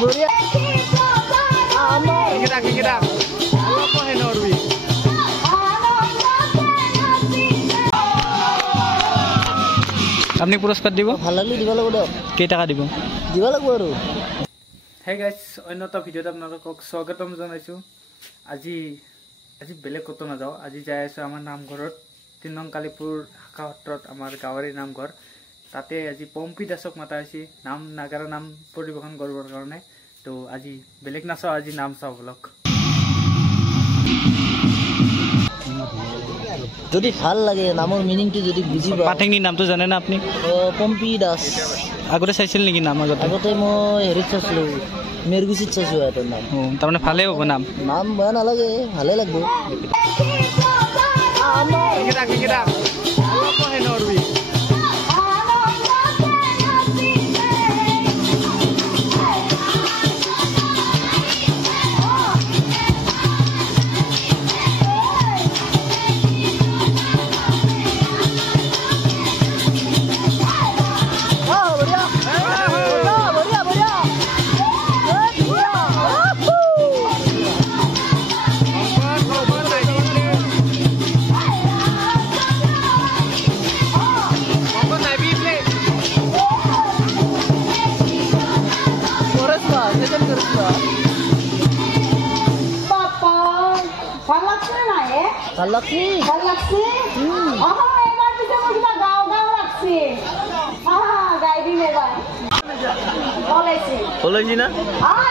Boria. Kita. Apa he Norway? আপনি পুরস্কার দিব ভাল লাগলে দিব লাগব দক কে টাকা দিব লাগব আৰু হে গাইস অন্যটা ভিডিওত আপোনালোকক স্বাগতম জনাইছো আজি বেলেগ কত না যাও আজি যাই আছো আমাৰ নামঘৰত 3 নং কালীপুৰ শাখাহত্ৰত আমাৰ গাঁৱৰে নামঘৰ তাতে আজি পম্পি দাসক মাতা হৈছে নাম নাগাৰা নাম পৰিবেশন কৰিবৰ কাৰণে তো আজি বেলেগ নাচাও আজি নাম চাও ব্লগ যদি ভাল লাগে নামৰ মিনিংটো যদি বুজিবা পাঠেংনি নামটো জানে না আপনি পম্পি দাস আগতে চাইছিল নেকি নাম আগতে মই হেৰিত চাইছিলো মেৰগুচিত চাইছো এটা নাম তাৰ মানে ভালে হ'ব নাম বেয়া নালাগে ভালে লাগব কিটা অলপ হে নৰবি Galaxy. Oh, ebar bisa mau kita galaxy. Gaidi mega. Polisi na?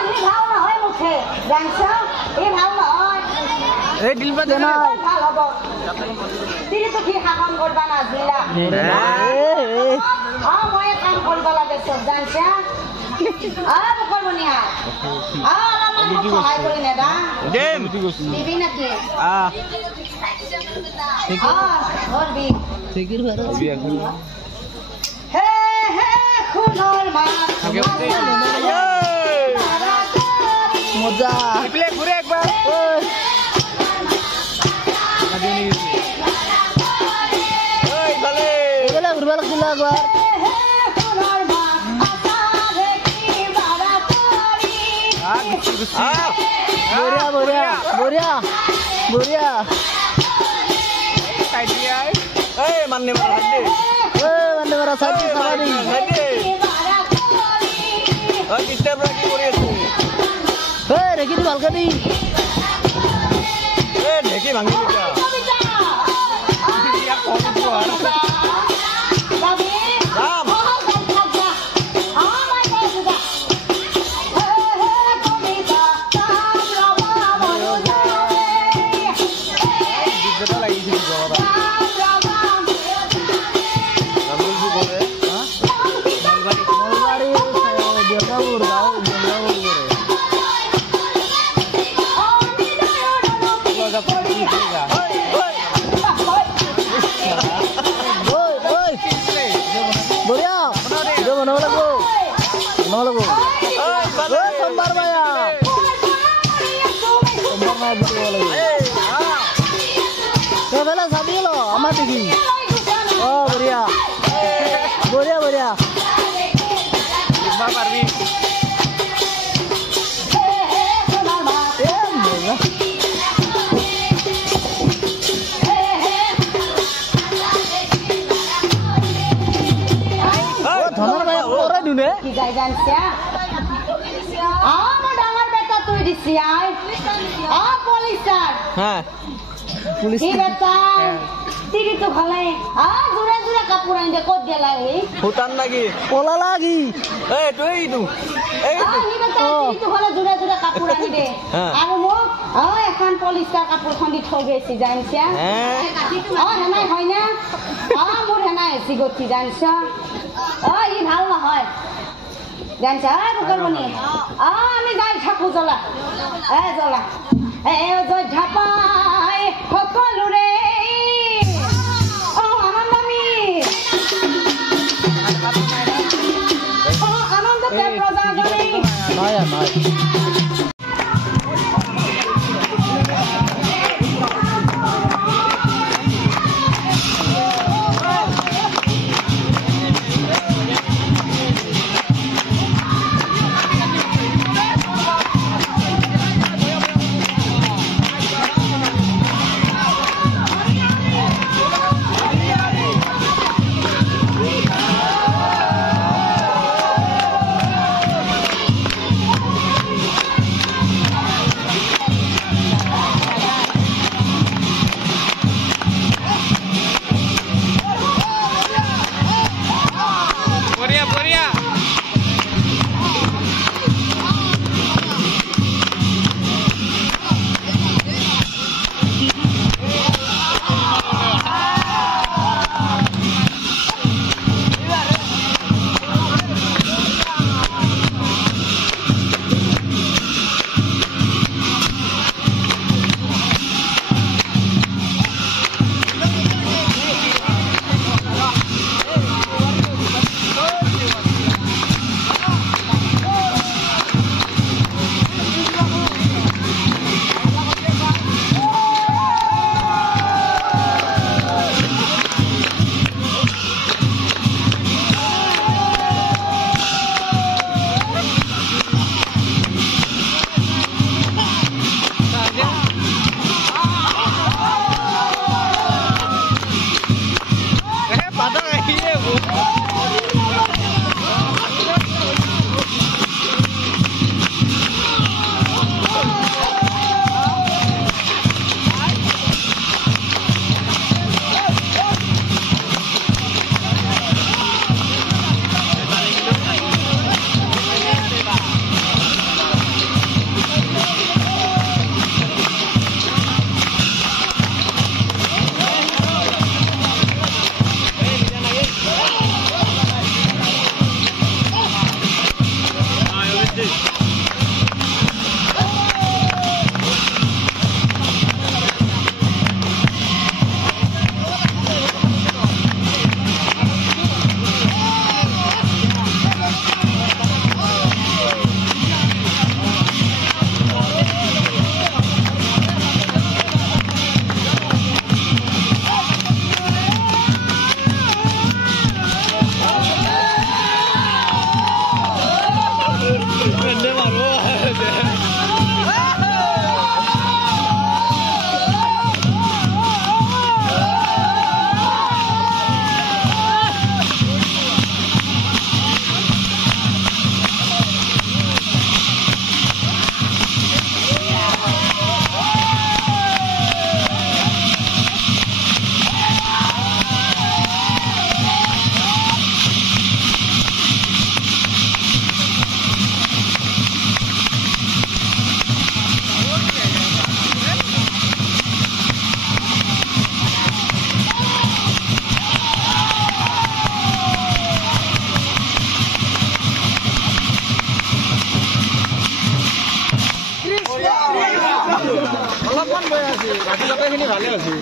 Ini bhau na hoy mukhe. Jangsa, ini bhau na hoy. Dilba dena. Bhal hobo. Tiri to ki hakon korba na dila. Moi kaam korba lage sob jangsa. Bukan ni ha. Alaman ko hai kori na da. Game. TV na ki. और भी फिकर भरा हे खुनर मा मजा play घुरे एक बार ओए भले एला घुरबा लागला एक बार खुनर मा आसारे की बारा तोरी बोरिया मानने वाला साथी सवारी कितने बड़ा की बोरिया तू रेगी बालकनी ढेकी भांगी क्या बोरिया पुलिस तिरी तो खले जुरा कापुर आइले कोत गेला हे भूटान लागि पोला लागि तोइ तु हि बता तिरी तो खले जुरा कापुर आनि दे आरो मो एखान पुलिस का कापुर खंडी ठगेछि जानछ्या हेनाय हैना मोर हेनाय सिगोछि जानछ्या इ ভাল নহয় जानछ्या बुकरमनि আমি যাই থাকু জলা জলা জয় ঝাপাই সকলোৰে আনন্দতে প্ৰজাজনী নয় আছে বাকী গোটেইখিনি ভালে আছে